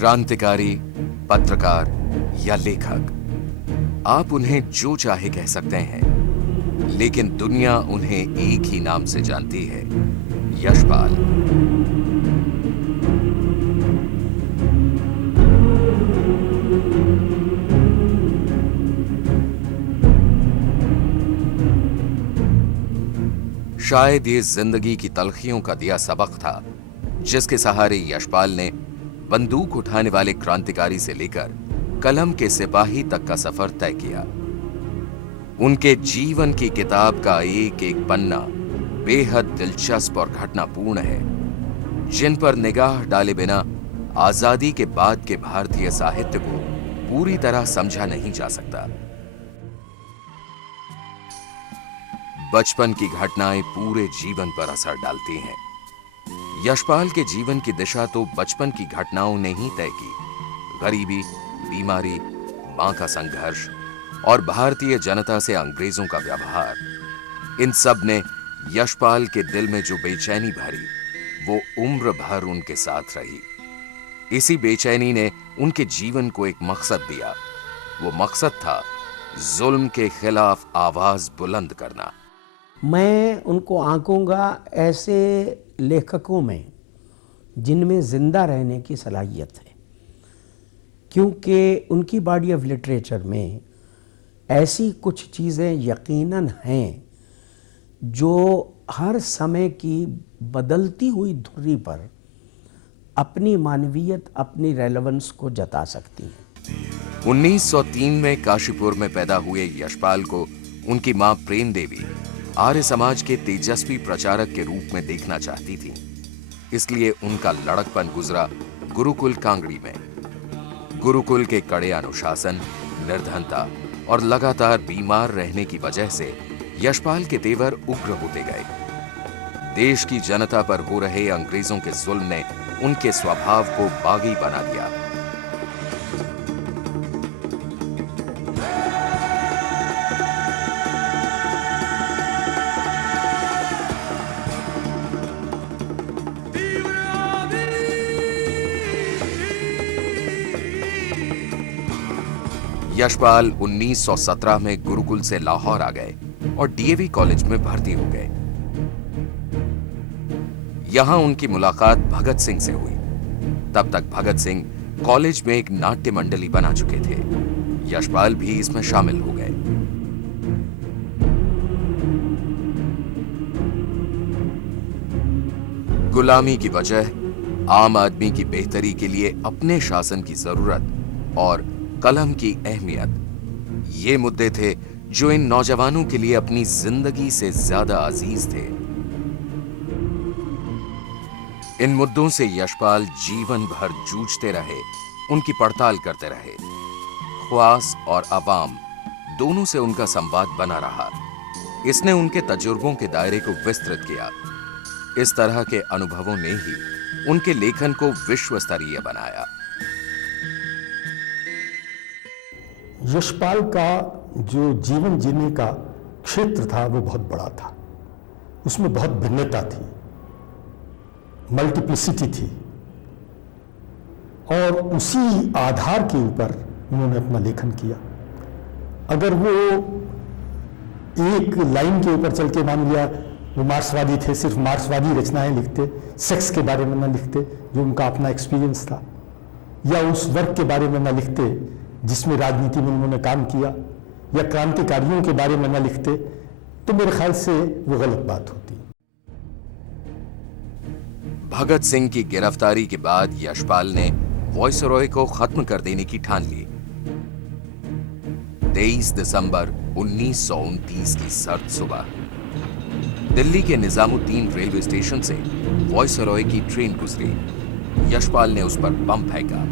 क्रांतिकारी, पत्रकार या लेखक, आप उन्हें जो चाहे कह सकते हैं, लेकिन दुनिया उन्हें एक ही नाम से जानती है, यशपाल। शायद ये जिंदगी की तलखियों का दिया सबक था, जिसके सहारे यशपाल ने बंदूक उठाने वाले क्रांतिकारी से लेकर कलम के सिपाही तक का सफर तय किया। उनके जीवन की किताब का एक एक पन्ना बेहद दिलचस्प और घटनापूर्ण है, जिन पर निगाह डाले बिना आजादी के बाद के भारतीय साहित्य को पूरी तरह समझा नहीं जा सकता। बचपन की घटनाएं पूरे जीवन पर असर डालती हैं। यशपाल के जीवन की दिशा तो बचपन की घटनाओं ने ही तय की। गरीबी, बीमारी, मां का संघर्ष और भारतीय जनता से अंग्रेजों का व्यवहार, इन सब ने यशपाल के दिल में जो बेचैनी भरी, वो उम्र भर उनके साथ रही। इसी बेचैनी ने उनके जीवन को एक मकसद दिया। वो मकसद था जुल्म के खिलाफ आवाज बुलंद करना। मैं उनको आंकूंगा ऐसे लेखकों में जिनमें जिंदा रहने की सलाहियत है, क्योंकि उनकी बॉडी ऑफ लिटरेचर में ऐसी कुछ चीज़ें यकीनन हैं जो हर समय की बदलती हुई धुरी पर अपनी मानवीयत, अपनी रेलेवेंस को जता सकती हैं। 1903 में काशीपुर में पैदा हुए यशपाल को उनकी मां प्रेम देवी आर्य समाज के तेजस्वी प्रचारक के रूप में देखना चाहती थी। इसलिए उनका लड़कपन गुजरा गुरुकुल कांगड़ी में। गुरुकुल के कड़े अनुशासन, निर्धनता और लगातार बीमार रहने की वजह से यशपाल के तेवर उग्र होते गए। देश की जनता पर हो रहे अंग्रेजों के जुल्म ने उनके स्वभाव को बागी बना दिया। यशपाल 1917 में गुरुकुल से लाहौर आ गए और डीएवी कॉलेज में भर्ती हो गए। यहां उनकी मुलाकात भगत सिंह से हुई। तब तक भगत सिंह कॉलेज में एक नाट्य मंडली बना चुके थे। यशपाल भी इसमें शामिल हो गए। गुलामी की वजह, आम आदमी की बेहतरी के लिए अपने शासन की जरूरत और कलम की अहमियत, ये मुद्दे थे जो इन नौजवानों के लिए अपनी जिंदगी से ज्यादा अजीज थे। इन मुद्दों से यशपाल जीवन भर जूझते रहे, उनकी पड़ताल करते रहे। ख्वास और अवाम दोनों से उनका संवाद बना रहा। इसने उनके तजुर्बों के दायरे को विस्तृत किया। इस तरह के अनुभवों ने ही उनके लेखन को विश्व स्तरीय बनाया। यशपाल का जो जीवन जीने का क्षेत्र था वो बहुत बड़ा था। उसमें बहुत भिन्नता थी, मल्टीप्लिसिटी थी, और उसी आधार के ऊपर उन्होंने अपना लेखन किया। अगर वो एक लाइन के ऊपर चल के मान लिया वो मार्क्सवादी थे, सिर्फ मार्क्सवादी रचनाएं लिखते, सेक्स के बारे में न लिखते जो उनका अपना एक्सपीरियंस था, या उस वर्ग के बारे में न लिखते जिसमें राजनीति में उन्होंने काम किया, या क्रांतिकारियों के बारे में न लिखते, तो मेरे ख्याल से वो गलत बात होती। भगत सिंह की गिरफ्तारी के बाद यशपाल ने वॉइसरॉय को खत्म कर देने की ठान ली। 23 दिसंबर 1929 की सर्द सुबह दिल्ली के निजामुद्दीन रेलवे स्टेशन से वॉइसरॉय की ट्रेन गुजरी। यशपाल ने उस पर बम फेंका,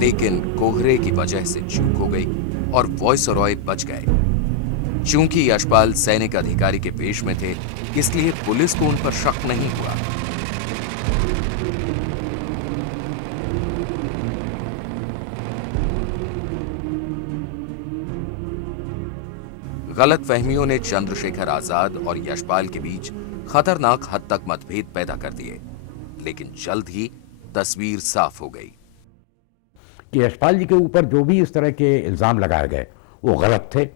लेकिन कोहरे की वजह से चूक हो गई और वॉइसरॉय बच गए। चूंकि यशपाल सैनिक अधिकारी के वेश में थे, इसलिए पुलिस को उन पर शक नहीं हुआ। गलतफहमियों ने चंद्रशेखर आजाद और यशपाल के बीच खतरनाक हद तक मतभेद पैदा कर दिए। लेकिन जल्द ही तस्वीर साफ हो गई कि यशपाल जी के ऊपर जो भी इस तरह के इल्ज़ाम लगाए गए वो गलत थे,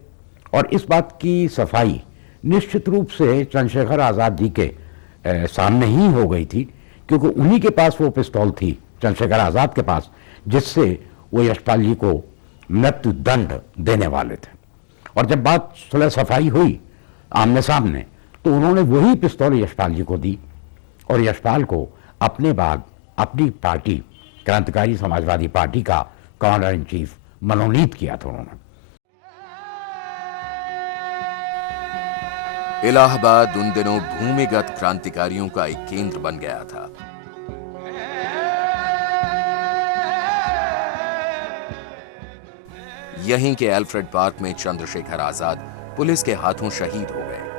और इस बात की सफाई निश्चित रूप से चंद्रशेखर आज़ाद जी के सामने ही हो गई थी, क्योंकि उन्हीं के पास वो पिस्तौल थी, चंद्रशेखर आज़ाद के पास, जिससे वो यशपाल जी को मृत्यु दंड देने वाले थे। और जब बात सुलह सफाई हुई आमने सामने, तो उन्होंने वही पिस्तौल यशपाल जी को दी और यशपाल को अपने बाद अपनी पार्टी क्रांतिकारी समाजवादी पार्टी का कमांडर इन चीफ मनोनीत किया था उन्होंने। इलाहाबाद उन दिनों भूमिगत क्रांतिकारियों का एक केंद्र बन गया था। यहीं के अल्फ्रेड पार्क में चंद्रशेखर आजाद पुलिस के हाथों शहीद हो गए।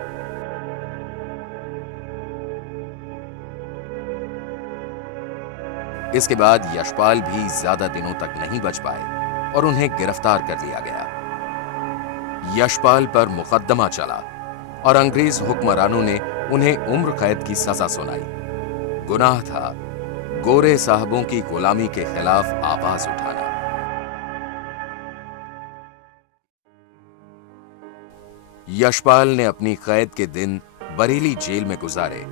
इसके बाद यशपाल भी ज्यादा दिनों तक नहीं बच पाए और उन्हें गिरफ्तार कर लिया गया। यशपाल पर मुकदमा चला और अंग्रेज हुक्मरानों ने उन्हें उम्र कैद की सजा सुनाई। गुनाह था गोरे साहबों की गुलामी के खिलाफ आवाज उठाना। यशपाल ने अपनी कैद के दिन बरेली जेल में गुजारे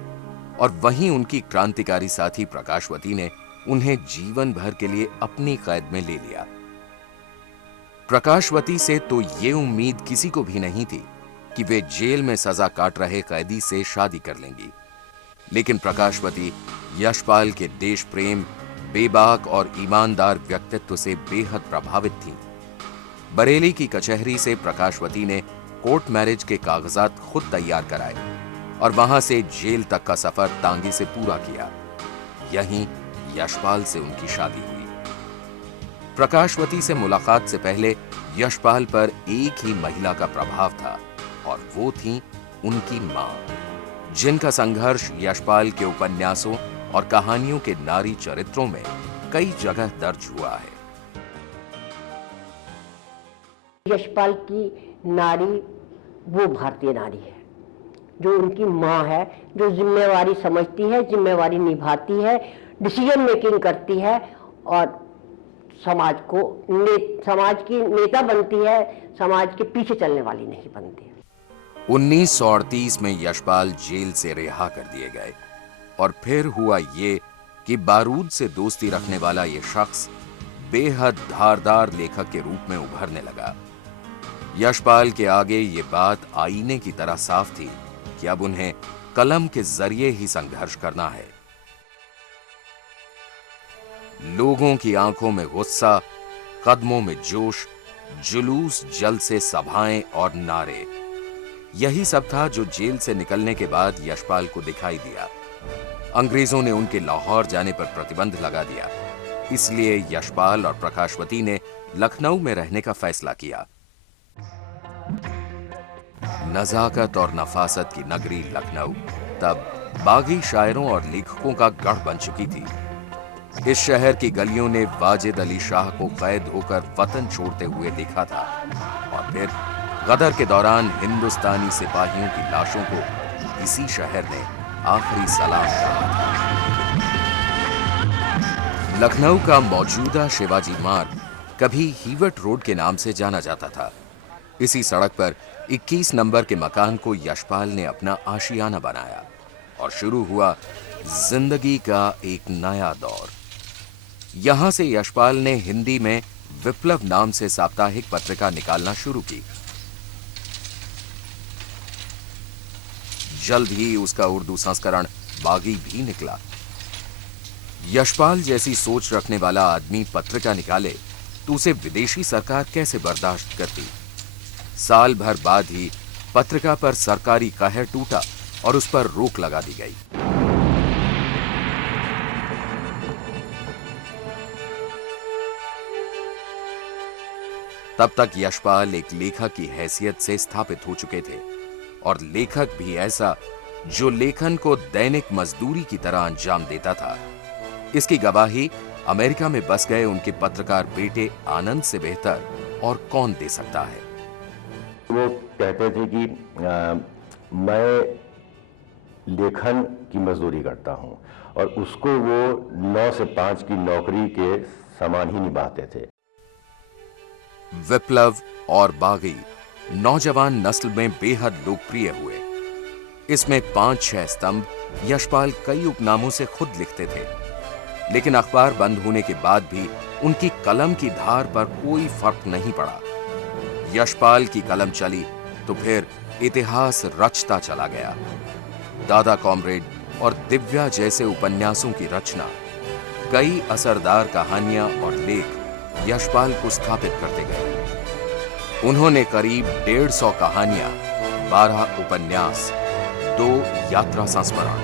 और वहीं उनकी क्रांतिकारी साथी प्रकाशवती ने उन्हें जीवन भर के लिए अपनी कैद में ले लिया। प्रकाशवती से तो यह उम्मीद किसी को भी नहीं थी कि वे जेल में सजा काट रहे कैदी से शादी कर लेंगी, लेकिन प्रकाशवती यशपाल के देश प्रेम, बेबाक और ईमानदार व्यक्तित्व से बेहद प्रभावित थीं। बरेली की कचहरी से प्रकाशवती ने कोर्ट मैरिज के कागजात खुद तैयार कराए और वहां से जेल तक का सफर तांगे से पूरा किया। यहीं यशपाल से उनकी शादी हुई। प्रकाशवती से मुलाकात से पहले यशपाल पर एक ही महिला का प्रभाव था और वो थी उनकी मां, जिनका संघर्ष यशपाल के उपन्यासों और कहानियों के नारी चरित्रों में कई जगह दर्ज हुआ है। यशपाल की नारी वो भारतीय नारी है जो उनकी माँ है, जो जिम्मेवारी समझती है, जिम्मेवारी निभाती है, डिसीजन मेकिंग करती है और समाज की नेता बनती है, समाज के पीछे चलने वाली नहीं बनती। 1938 में यशपाल जेल से रिहा कर दिए गए और फिर हुआ ये कि बारूद से दोस्ती रखने वाला ये शख्स बेहद धारदार लेखक के रूप में उभरने लगा। यशपाल के आगे ये बात आईने की तरह साफ थी कि अब उन्हें कलम के जरिए ही संघर्ष करना है। लोगों की आंखों में गुस्सा, कदमों में जोश, जुलूस, जल से सभाएं और नारे, यही सब था जो जेल से निकलने के बाद यशपाल को दिखाई दिया। अंग्रेजों ने उनके लाहौर जाने पर प्रतिबंध लगा दिया, इसलिए यशपाल और प्रकाशवती ने लखनऊ में रहने का फैसला किया। नजाकत और नफासत की नगरी लखनऊ तब बागी शायरों और लेखकों का गढ़ बन चुकी थी। इस शहर की गलियों ने वाजिद अली शाह को कैद होकर वतन छोड़ते हुए देखा था और फिर गदर के दौरान हिंदुस्तानी सिपाहियों की लाशों को इसी शहर ने आखिरी सलाम कहा था। लखनऊ का मौजूदा शिवाजी मार्ग कभी हीवट रोड के नाम से जाना जाता था। इसी सड़क पर 21 नंबर के मकान को यशपाल ने अपना आशियाना बनाया और शुरू हुआ जिंदगी का एक नया दौर। यहां से यशपाल ने हिंदी में विप्लव नाम से साप्ताहिक पत्रिका निकालना शुरू की। जल्द ही उसका उर्दू संस्करण बागी भी निकला। यशपाल जैसी सोच रखने वाला आदमी पत्रिका निकाले तो उसे विदेशी सरकार कैसे बर्दाश्त करती। साल भर बाद ही पत्रिका पर सरकारी कहर टूटा और उस पर रोक लगा दी गई। तब तक यशपाल एक लेखक की हैसियत से स्थापित हो चुके थे और लेखक भी ऐसा जो लेखन को दैनिक मजदूरी की तरह अंजाम देता था। इसकी गवाही अमेरिका में बस गए उनके पत्रकार बेटे आनंद से बेहतर और कौन दे सकता है। वो कहते थे कि मैं लेखन की मजदूरी करता हूं और उसको वो 9 से 5 की नौकरी के समान ही निभाते थे। विप्लव और बागी नौजवान नस्ल में बेहद लोकप्रिय हुए। इसमें 5-6 स्तंभ यशपाल कई उपनामों से खुद लिखते थे, लेकिन अखबार बंद होने के बाद भी उनकी कलम की धार पर कोई फर्क नहीं पड़ा। यशपाल की कलम चली तो फिर इतिहास रचता चला गया। दादा कॉमरेड और दिव्या जैसे उपन्यासों की रचना, कई असरदार कहानियां और लेख यशपाल को स्थापित करते गए। उन्होंने करीब 150 कहानियां, 12 उपन्यास, 2 यात्रा संस्मरण,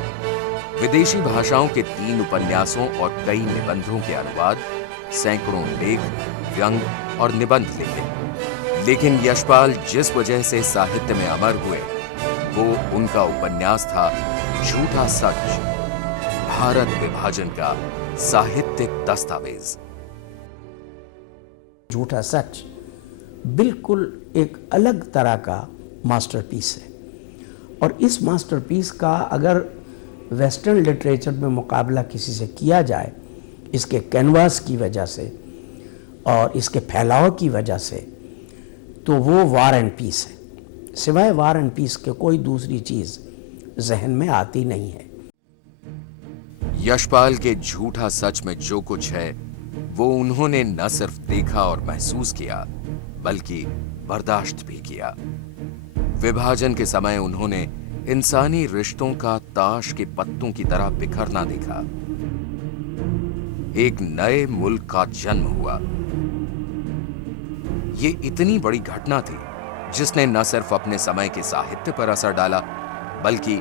विदेशी भाषाओं के 3 उपन्यासों और कई निबंधों के अनुवाद, सैकड़ों लेख, व्यंग और निबंध लिखे। लेकिन यशपाल जिस वजह से साहित्य में अमर हुए वो उनका उपन्यास था झूठा सच, भारत विभाजन का साहित्यिक दस्तावेज। झूठा सच बिल्कुल एक अलग तरह का मास्टरपीस है, और इस मास्टरपीस का अगर वेस्टर्न लिटरेचर में मुकाबला किसी से किया जाए, इसके कैनवास की वजह से और इसके फैलाव की वजह से, तो वो वार एंड पीस है। सिवाय वार एंड पीस के कोई दूसरी चीज जहन में आती नहीं है। यशपाल के झूठा सच में जो कुछ है वो उन्होंने न सिर्फ देखा और महसूस किया, बल्कि बर्दाश्त भी किया। विभाजन के समय उन्होंने इंसानी रिश्तों का ताश के पत्तों की तरह बिखरना देखा। एक नए मुल्क का जन्म हुआ। ये इतनी बड़ी घटना थी जिसने न सिर्फ अपने समय के साहित्य पर असर डाला, बल्कि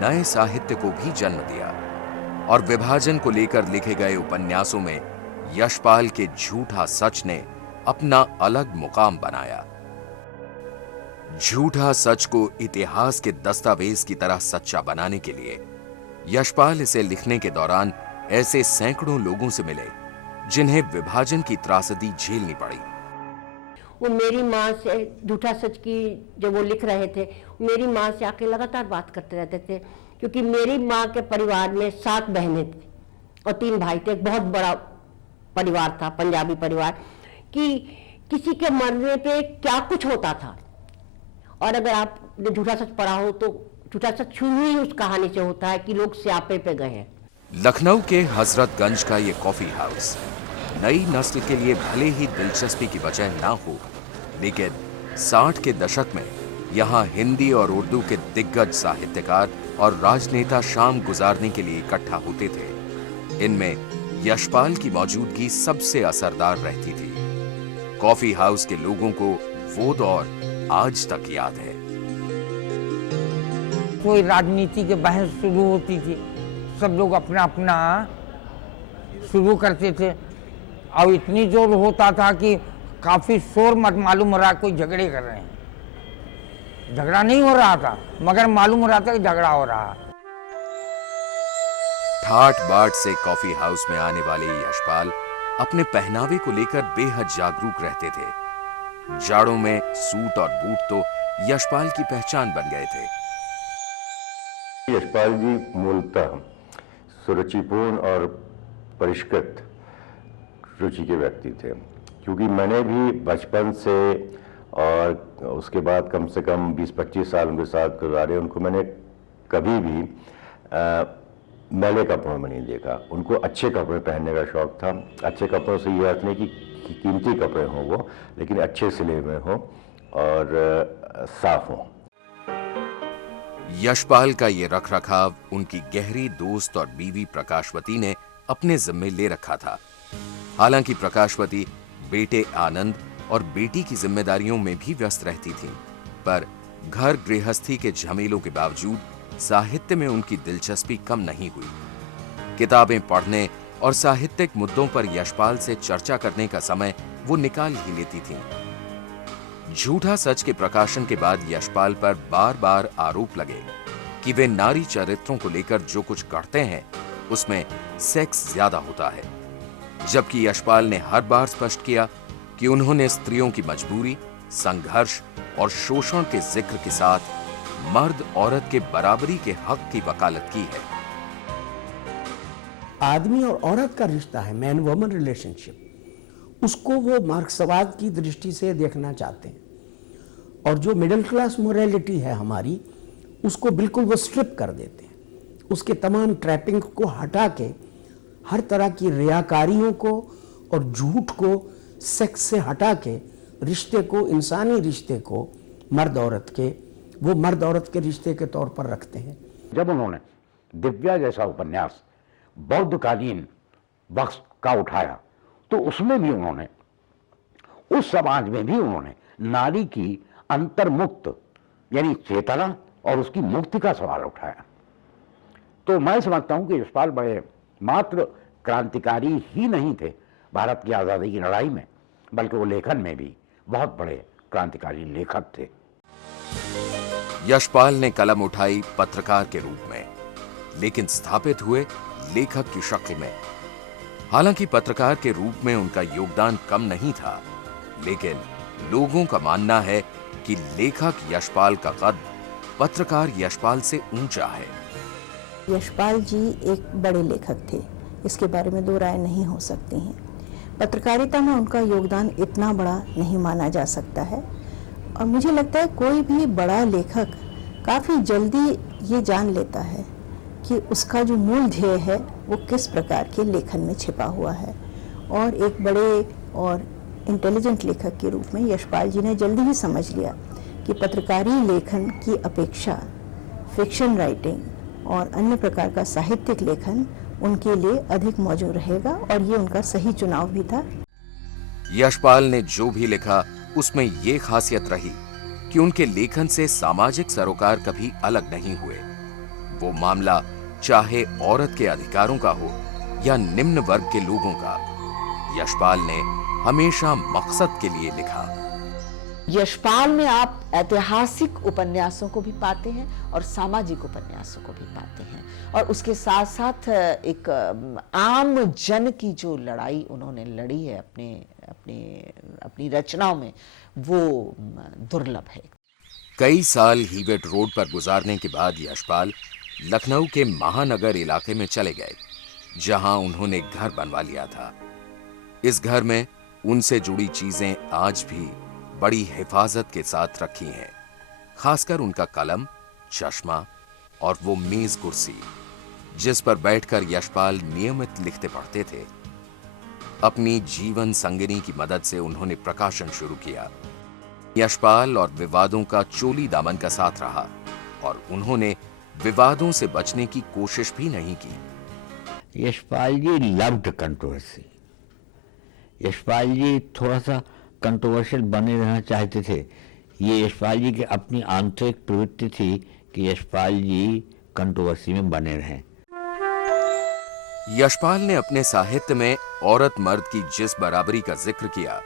नए साहित्य को भी जन्म दिया। और विभाजन को लेकर लिखे गए उपन्यासों में यशपाल के झूठा सच ने अपना अलग मुकाम बनाया। झूठा सच को इतिहास के दस्तावेज की तरह सच्चा बनाने के लिए यशपाल इसे लिखने के दौरान ऐसे सैकड़ों लोगों से मिले जिन्हें विभाजन की त्रासदी झेलनी पड़ी। वो मेरी माँ से झूठा सच की जब वो लिख रहे थे, मेरी माँ से आके लगातार बात करते रहते थे, क्योंकि मेरी माँ के परिवार में 7 बहनें थी और 3 भाई थे। एक बहुत बड़ा परिवार था, पंजाबी परिवार, कि किसी के मरने पे क्या कुछ होता था। और अगर आपने झूठा सच पढ़ा हो तो झूठा सच शुरू ही उस कहानी से होता है कि लोग स्यापे पे गए हैं। लखनऊ के हजरतगंज का ये कॉफी हाउस नई नस्ल के लिए भले ही दिलचस्पी की वजह ना हो, लेकिन 60 के दशक में यहाँ हिंदी और उर्दू के दिग्गज साहित्यकार और राजनेता शाम गुजारने के लिए इकट्ठा होते थे। इनमें यशपाल की मौजूदगी सबसे असरदार रहती थी। कॉफी हाउस के लोगों को वो दौर आज तक याद है। कोई राजनीति के बहस शुरू होती थी, सब लोग अपना अपना शुरू करते थे, और इतनी जोर होता था कि काफी शोर मत मालूम हो रहा कोई झगड़े कर रहे हैं। झगड़ा नहीं हो रहा था, मगर मालूम हो रहा था कि झगड़ा हो रहा। ठाट बाट से कॉफी हाउस में आने वाले यशपाल अपने पहनावे को लेकर बेहद जागरूक रहते थे। जाड़ों में सूट और बूट तो यशपाल की पहचान बन गए थे। यशपाल जी मूलतः सुरुचिपूर्ण और परिष्कृत रुचि के व्यक्ति थे, क्योंकि मैंने भी बचपन से और उसके बाद कम से कम 20-25 साल उनके साथ गुजारे। उनको मैंने कभी भी मैले कपड़ों में नहीं देखा। उनको अच्छे कपड़े पहनने का शौक था। अच्छे कपड़ों से ये अर्थ नहीं कि कीमती कपड़े हों वो, लेकिन अच्छे सिले हुए हों और साफ हों। यशपाल का ये रखरखाव उनकी गहरी दोस्त और बीवी प्रकाशवती ने अपने जिम्मे ले रखा था। हालांकि प्रकाशवती बेटे आनंद और बेटी की जिम्मेदारियों में भी व्यस्त रहती थीं, पर घर गृहस्थी के झमेलों के बावजूद साहित्य में उनकी दिलचस्पी कम नहीं हुई। किताबें पढ़ने और साहित्यिक मुद्दों पर यशपाल से चर्चा करने का समय वो निकाल ही लेती थीं। झूठा सच के प्रकाशन के बाद यशपाल पर बार बार आरोप लगे कि वे नारी चरित्रों को लेकर जो कुछ करते हैं उसमें सेक्स ज्यादा होता है, जबकि यशपाल ने हर बार स्पष्ट किया कि उन्होंने स्त्रियों की मजबूरी, संघर्ष और शोषण के जिक्र के साथ मर्द औरत के बराबरी के हक की वकालत की है। आदमी और औरत का रिश्ता है, मैन वुमन रिलेशनशिप, उसको वो मार्क्सवाद की दृष्टि से देखना चाहते हैं। और जो मिडिल क्लास मोरालिटी है हमारी, उसको बिल्कुल वो स्ट्रिप कर देते हैं। उसके तमाम ट्रैपिंग को हटा के हर तरह की रियाकारियों को और झूठ को सेक्स से हटा के रिश्ते को, इंसानी रिश्ते को मर्द औरत के, वो मर्द औरत के रिश्ते के तौर पर रखते हैं। जब उन्होंने दिव्या जैसा उपन्यास बौद्धकालीन वक्त का उठाया तो उसमें भी उन्होंने, उस समाज में भी उन्होंने नारी की अंतर्मुक्त यानी चेतना और उसकी मुक्ति का सवाल उठाया। तो मैं समझता हूं कि यशपाल बड़े मात्र क्रांतिकारी ही नहीं थे भारत की आज़ादी की लड़ाई में, बल्कि वो लेखन में भी बहुत बड़े क्रांतिकारी लेखक थे। यशपाल ने कलम उठाई पत्रकार के रूप में, लेकिन स्थापित हुए लेखक की शक्ल में। हालांकि पत्रकार के रूप में उनका योगदान कम नहीं था, लेकिन लोगों का मानना है कि लेखक यशपाल का कद पत्रकार यशपाल से ऊंचा है। यशपाल जी एक बड़े लेखक थे, इसके बारे में दो राय नहीं हो सकती हैं। पत्रकारिता में उनका योगदान इतना बड़ा नहीं माना जा सकता है, और मुझे लगता है कोई भी बड़ा लेखक काफ़ी जल्दी ये जान लेता है कि उसका जो मूल ध्येय है वो किस प्रकार के लेखन में छिपा हुआ है। और एक बड़े और इंटेलिजेंट लेखक के रूप में यशपाल जी ने जल्दी ही समझ लिया कि पत्रकारी लेखन की अपेक्षा फिक्शन राइटिंग और अन्य प्रकार का साहित्यिक लेखन उनके लिए अधिक मौजूद रहेगा, और ये उनका सही चुनाव भी था। यशपाल ने जो भी लिखा उसमें ये खासियत रही कि उनके लेखन से सामाजिक सरोकार कभी अलग नहीं हुए। वो मामला चाहे औरत के अधिकारों का हो या निम्न वर्ग के लोगों का, यशपाल ने हमेशा मकसद के लिए लिखा। यशपाल में आप ऐतिहासिक उपन्यासों को भी पाते हैं और सामाजिक उपन्यासों को भी पाते हैं, और उसके साथ साथ एक आम जन की जो लड़ाई उन्होंने लड़ी है अपनी रचनाओं में, वो दुर्लभ है। कई साल हीवेट रोड पर गुजारने के बाद यशपाल लखनऊ के महानगर इलाके में चले गए, जहां उन्होंने घर बनवा लिया था। इस घर में उनसे जुड़ी चीजें आज भी बड़ी हिफाजत के साथ रखी हैं, खासकर उनका कलम, चश्मा और वो मेज कुर्सी जिस पर बैठकर यशपाल नियमित लिखते पढ़ते थे। अपनी जीवन संगिनी की मदद से उन्होंने प्रकाशन शुरू किया। यशपाल और विवादों का चोली दामन का साथ रहा, और उन्होंने विवादों से बचने की कोशिश भी नहीं की। यशपाल जी लव्ड कंट्रोवर्सी। यशपाल जी थोड़ा सा कंट्रोवर्शियल बने रहना चाहते थे। ये यशपाल जी की अपनी आंतरिक प्रवृत्ति थी कि यशपाल जी कंट्रोवर्सी में बने रहें। यशपाल ने अपने साहित्य में औरत मर्द की जिस बराबरी का जिक्र किया,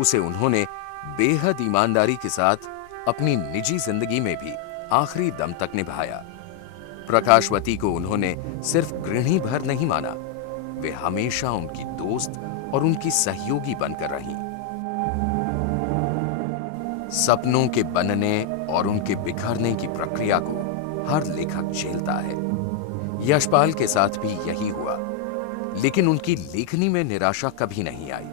उसे उन्होंने बेहद ईमानदारी के साथ अपनी निजी जिंदगी में भी आखिरी दम तक निभाया। प्रकाशवती को उन्होंने सिर्फ गृहिणी भर नहीं माना, वे हमेशा उनकी दोस्त और उनकी सहयोगी बनकर रहीं। सपनों के बनने और उनके बिखरने की प्रक्रिया को हर लेखक झेलता है। यशपाल के साथ भी यही हुआ, लेकिन उनकी लेखनी में निराशा कभी नहीं आई।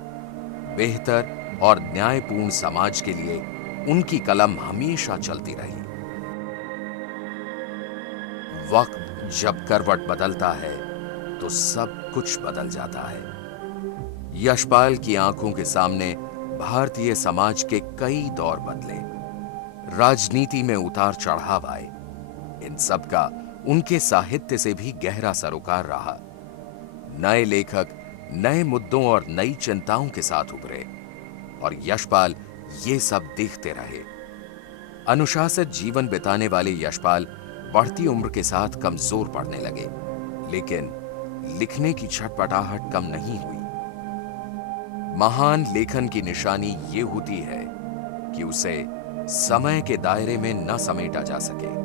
बेहतर और न्यायपूर्ण समाज के लिए उनकी कलम हमेशा चलती रही। वक्त जब करवट बदलता है तो सब कुछ बदल जाता है। यशपाल की आंखों के सामने भारतीय समाज के कई दौर बदले, राजनीति में उतार चढ़ाव आए। इन सब का उनके साहित्य से भी गहरा सरोकार रहा। नए लेखक नए मुद्दों और नई चिंताओं के साथ उभरे, और यशपाल ये सब देखते रहे। अनुशासित जीवन बिताने वाले यशपाल बढ़ती उम्र के साथ कमजोर पड़ने लगे, लेकिन लिखने की छटपटाहट कम नहीं हुई। महान लेखन की निशानी ये होती है कि उसे समय के दायरे में न समेटा जा सके।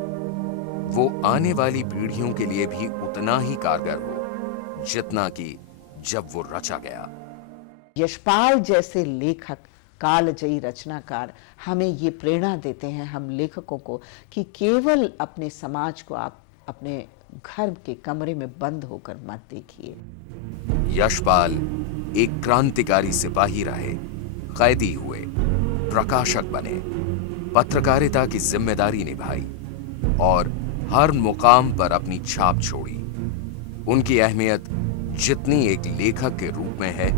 वो आने वाली पीढ़ियों के लिए भी उतना ही कारगर हो जितना कि जब वो रचा गया। यशपाल जैसे लेखक, कालजयी रचनाकार हमें ये प्रेरणा देते हैं, हम लेखकों को, कि केवल अपने समाज को आप अपने घर के कमरे में बंद होकर मत देखिए। यशपाल एक क्रांतिकारी सिपाही रहे, कैदी हुए, प्रकाशक बने, पत्रकारिता की जिम्मेदारी निभाई और हर मुकाम पर अपनी छाप छोड़ी। उनकी अहमियत जितनी एक लेखक के रूप में है,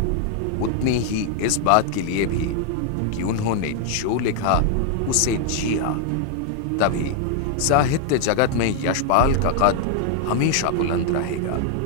उतनी ही इस बात के लिए भी कि उन्होंने जो लिखा उसे जिया। तभी साहित्य जगत में यशपाल का कद हमेशा बुलंद रहेगा।